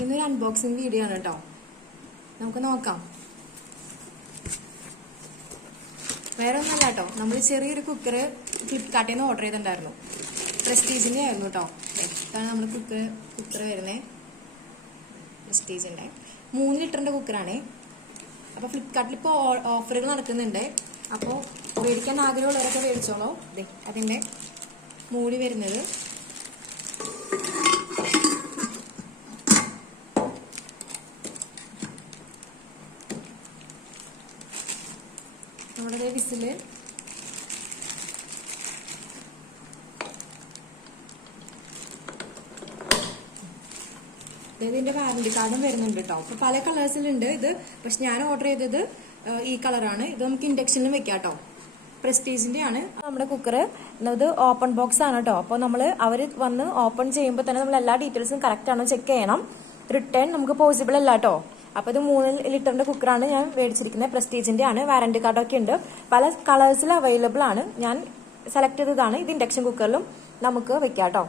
ഇന്നൊരു unboxing video ആണ് കേട്ടോ. നമുക്ക് നോക്കാം. വേറെ ഒന്നല്ല കേട്ടോ, നമ്മൾ ചെറിയൊരു കുക്കർ ഫ്ലിപ്കാർട്ടിൽ നിന്ന് ഓർഡർ ചെയ്തിട്ടുണ്ടായിരുന്നു. പ്രസ്റ്റീജിന്റെ ആയിരുന്നു കേട്ടോ. ഇതാണ് നമ്മുടെ കുക്കർ വരുന്നത്. പ്രസ്റ്റീജിന്റെ 3 ലിറ്ററിന്റെ കുക്കറാണേ. അപ്പൊ ഫ്ലിപ്കാർട്ടിൽ ഇപ്പോൾ ഓഫറുകൾ നടക്കുന്നുണ്ട്. അപ്പോൾ മേടിക്കാൻ ആഗ്രഹമുള്ളവരൊക്കെ മേടിച്ചോളൂ. അതിന്റെ മൂടി വരുന്നത് നമ്മുടെ വിസില് ഇതിന്റെ വാറന്റി കാർഡും വരുന്നുണ്ട് കേട്ടോ. അപ്പൊ പല കളേഴ്സിലുണ്ട് ഇത്. പക്ഷെ ഞാൻ ഓർഡർ ചെയ്തത് ഈ കളറാണ്. ഇത് നമുക്ക് ഇൻഡക്ഷനിലും വെക്കാം കേട്ടോ. പ്രസ്റ്റീജിന്റെ ആണ് നമ്മുടെ കുക്കർ. ഇത് ഓപ്പൺ ബോക്സ് ആണ് കേട്ടോ. അപ്പൊ അവർ വന്ന് ഓപ്പൺ ചെയ്യുമ്പോൾ തന്നെ നമ്മൾ എല്ലാ ഡീറ്റെയിൽസും കറക്റ്റ് ആണോ ചെക്ക് ചെയ്യണം. റിട്ടേൺ നമുക്ക് പോസിബിൾ അല്ല കേട്ടോ. അപ്പൊ ഇത് 3 ലിറ്ററിന്റെ കുക്കറാണ് ഞാൻ മേടിച്ചിരിക്കുന്നത്. പ്രസ്റ്റീജിന്റെ ആണ്. വാറന്റി കാർഡൊക്കെ ഉണ്ട്. പല കളേഴ്സിൽ അവൈലബിൾ ആണ്. ഞാൻ സെലക്ട് ചെയ്തതാണ്. ഇത് ഇൻഡക്ഷൻ കുക്കറിലും നമുക്ക് വെക്കാം കേട്ടോ.